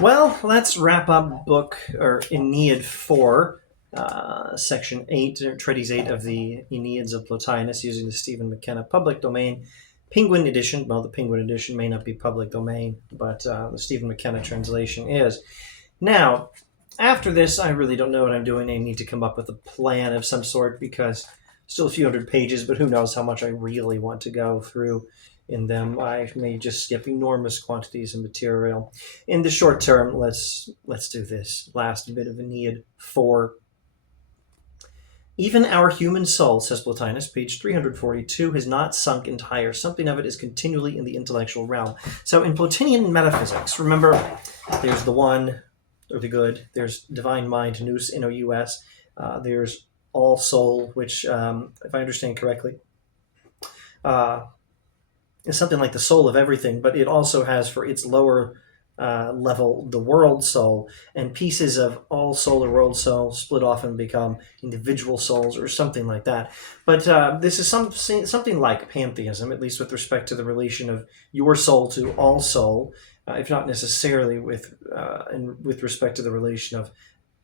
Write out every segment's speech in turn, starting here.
Well, let's wrap up book or Aeneid 4, section 8, treatise 8 of the Aeneids of Plotinus using the Stephen McKenna public domain Penguin edition. Well, the Penguin edition may not be public domain, but the Stephen McKenna translation is. Now, after this, I really don't know what I'm doing. I need to come up with a plan of some sort because still a few hundred pages, but who knows how much I really want to go through in them. I may just skip enormous quantities of material. In the short term, let's do this last bit of Aeneid 4. Even our human soul, says Plotinus, page 342, has not sunk entire. Something of it is continually in the intellectual realm. So in Plotinian metaphysics, remember, there's the one, or the good, there's divine mind, nous, N-O-U-S, there's all soul, which, if I understand correctly, is something like the soul of everything, but it also has for its lower level the world soul, and pieces of all soul or world soul split off and become individual souls or something like that. But this is something like pantheism, at least with respect to the relation of your soul to all soul, if not necessarily with respect to the relation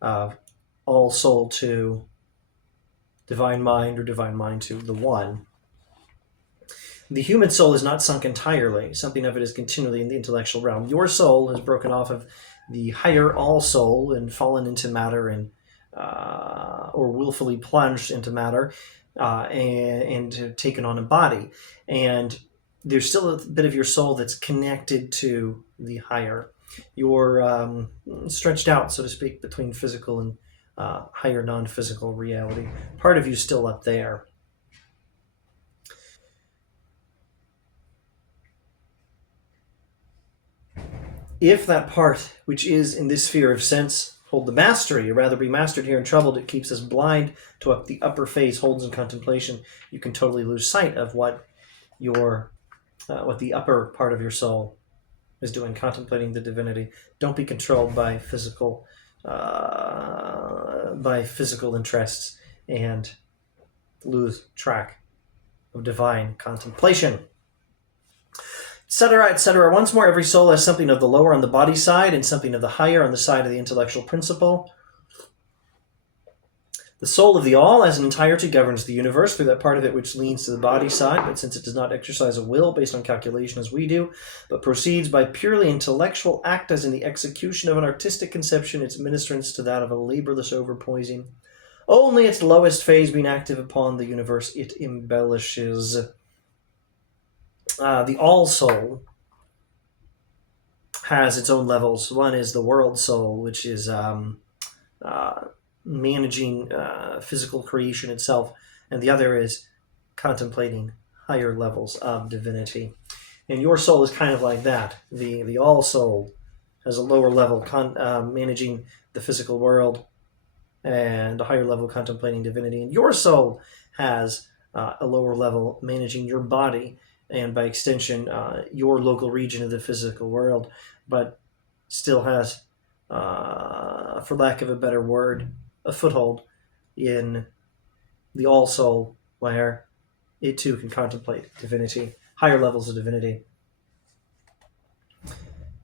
of all soul to divine mind or divine mind to the one. The human soul is not sunk entirely. Something of it is continually in the intellectual realm. Your soul has broken off of the higher all soul and fallen into matter, and or willfully plunged into matter and taken on a body. And there's still a bit of your soul that's connected to the higher. You're stretched out, so to speak, between physical and higher non-physical reality. Part of you still up there. If that part which is in this sphere of sense hold the mastery, or rather be mastered here and troubled, it keeps us blind to what the upper phase holds in contemplation. You can totally lose sight of what the upper part of your soul is doing, contemplating the divinity. Don't be controlled by physical interests and lose track of divine contemplation. Etc., etc. Once more, every soul has something of the lower on the body side and something of the higher on the side of the intellectual principle. The soul of the all as an entirety governs the universe through that part of it which leans to the body side, but since it does not exercise a will based on calculation as we do, but proceeds by purely intellectual act as in the execution of an artistic conception, its ministrance to that of a laborless overpoising. Only its lowest phase being active upon the universe, it embellishes. The all soul has its own levels. One is the world soul, which is managing physical creation itself, and the other is contemplating higher levels of divinity. And your soul is kind of like that. The all soul has a lower level managing the physical world, and a higher level contemplating divinity. And your soul has a lower level managing your body, and by extension, your local region of the physical world, but still has, for lack of a better word, a foothold in the all-soul, where it too can contemplate divinity, higher levels of divinity.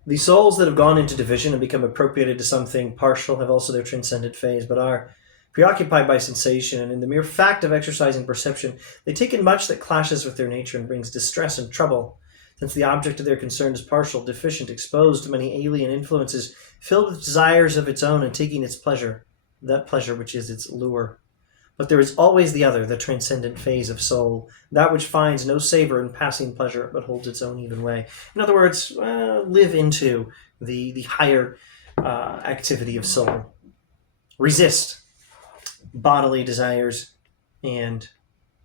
The souls that have gone into division and become appropriated to something partial have also their transcendent phase, but are preoccupied by sensation, and in the mere fact of exercising perception, they take in much that clashes with their nature and brings distress and trouble, since the object of their concern is partial, deficient, exposed to many alien influences, filled with desires of its own and taking its pleasure, that pleasure which is its lure. But there is always the other, the transcendent phase of soul, that which finds no savor in passing pleasure, but holds its own even way. In other words, live into the higher activity of soul. Resist bodily desires and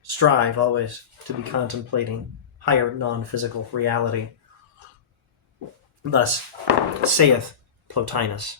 strive always to be contemplating higher non-physical reality. Thus saith Plotinus.